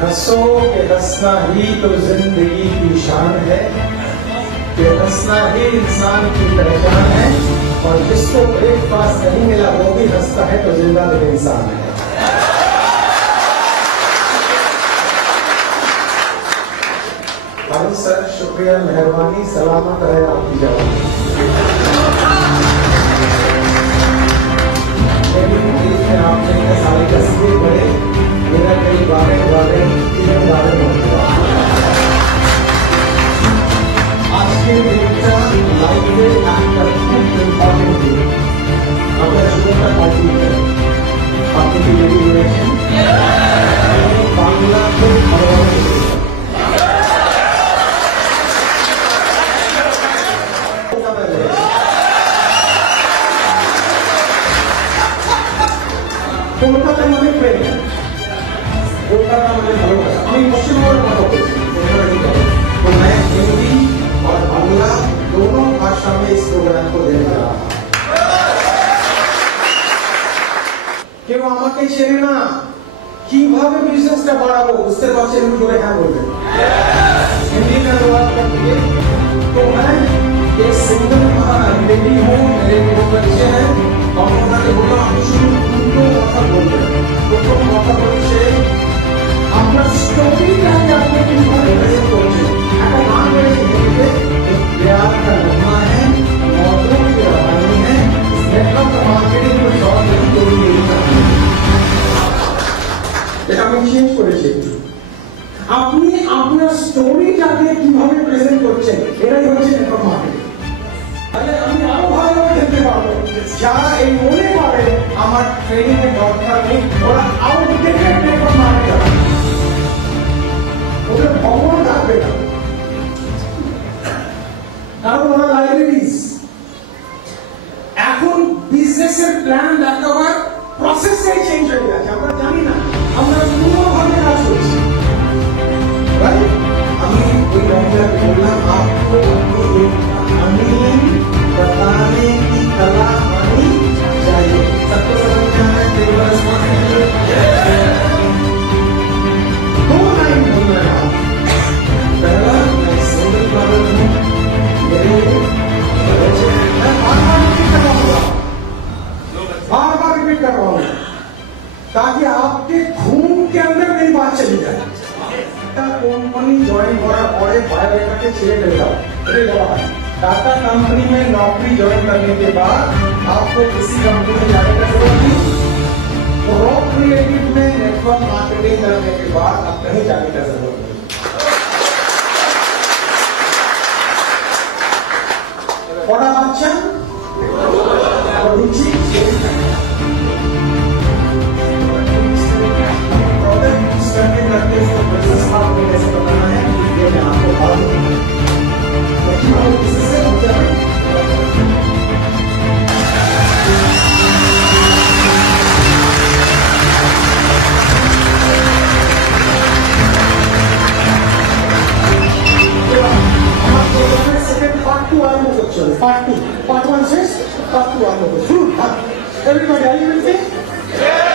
हंसो कि हंसना ही तो जिंदगी की शान है, कि हंसना ही इंसान की पहचान है, और जिसको ब्रेकफास्ट नहीं मिला वो भी हंसता है तो जिंदा दिल इंसान है। अरुण सर शुक्रिया, मेहरबानी, सलामत रहे आपकी जवानी। आपने इतने सारे तस्वीर बड़े मेरा कई बारे आज के डेटा लाइफ में एक्टर खूब इम्पोर्टेंट है। अगर शुरू का पार्टी है आपकी ड्यूरेशन बांग्ला को কলকাতা মানে প্রেম, কলকাতা মানে ভালোবাসা। আমি পশ্চিমবঙ্গের কথা বলছি, तो मैं हिंदी और बांग्ला दोनों भाषा में इस प्रोग्राम को देने जा रहा हूँ। কেউ আমাকে চেনে না, কিভাবে বিজনেসটা বাড়াবো বুঝতে পারছেন, জোরে হ্যাঁ বলবেন। हिंदी में अनुवाद करके तो मैं एक सिंगल लेडी हूँ, मेरे दो बच्चे हैं और उन्होंने बोला हम शुरू उनको কথা বলবেন। প্রথম কথা হচ্ছে আপনার স্টোরিটা আপনি কিভাবে প্রেজেন্ট করছেন। একটা গান রয়েছে হিন্দিতে, प्यार का लम्हा है, मौजों की रवानी है, नेटवर्क मार्केटिंग में शॉर्ट नहीं कोई नहीं करती। এটা আমি চেঞ্জ করেছি একটু। আপনি আপনার স্টোরিটাকে কিভাবে প্রেজেন্ট করছেন, এটাই হচ্ছে নেটওয়ার্ক মার্কেটিং। তাহলে আমি আরো ভালোভাবে দেখতে পারবো যারা এই মনে করে আমার ট্রেনিং এর দরকার নেই, ওরা আউটডেটেড নেটওয়ার্ক মার্কেটার, ওদের ভবন থাকবে না, কারণ ওরা লাইব্রেরিজ। এখন বিজনেসের প্ল্যান দেখাবার প্রসেসটাই চেঞ্জ হয়ে গেছে, আমরা জানি না, আমরা পুরোভাবে কাজ করছি। আমি ওই মহিলাকে বললাম आपको अपनी बताने की कला आनी चाहिए। सबको समझ में आना चाहिए। दो लाइन बोल रहे हैं। पहला, मैं सिंगल मदर हूँ, मेरे बच्चे मैं बार-बार रिपीट कर रहा हूँ, बार-बार रिपीट कर रहा हूँ ताकि आपके खून के अंदर मेरी बात चली जाए। कंपनी ज्वाइन করার পরে बायोडाटा ছেড়ে ফেলে দাও, এটা বলা হয়। टाटा कंपनी में नौकरी ज्वाइन करने के बाद आपको किसी कंपनी में जाने का जरूरत नहीं। रॉ क्रिएटिव में नेटवर्क मार्केटिंग करने के बाद अब कहीं जाने का जरूरत नहीं। बड़ा अच्छा रुचि Part 2. Part 1 says, Part 2 are over. Everybody, are you with me? Yeah!